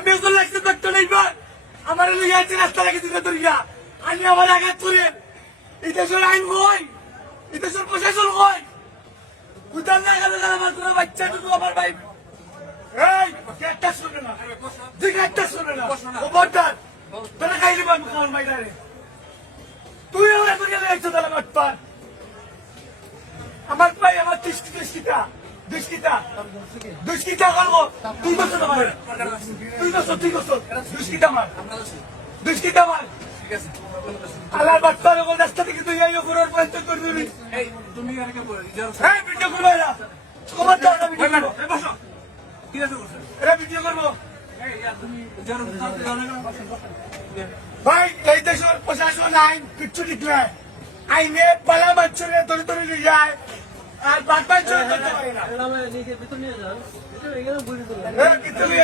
আমি ওজন লাগছে দেখতে নেইবা আমার লইয়া আছে রাস্তা রেখে দিতে ধরিয়া আমি আমার আঘাত করে ইতিহাসের আইন কই ইতিহাসের প্রশাসন কই কুতার না গেলে আমার কোনো বাচ্চাটুকু আমার ভাই এই একটা শুনে না ঠিক একটা শুনে না ও বড়দার তোরা খাইলি বাবু খাওয়ার মাইদারে তুই আমার এত গেলে একশো তালা মাঠ পার আমার ভাই আমার দুষ্কিতা করবো তুই বছর আমার তুই বছর দুষ্কিতা মার আল্লাহ বাচ্চার ওপর রাস্তা থেকে তুই এই ওপর পর্যন্ত করে দিবি তুমি ভিডিও করবো এরা খবর দাও না ভিডিও করবো এরা ভিডিও করবো ভাই এই দেশের প্রশাসন আইন কিচ্ছু ঠিক নাই আইনে পালা বাচ্চরে ধরে ধরে নিয়ে যায় আর বাদ বাচ্চরে ধরতে পারে না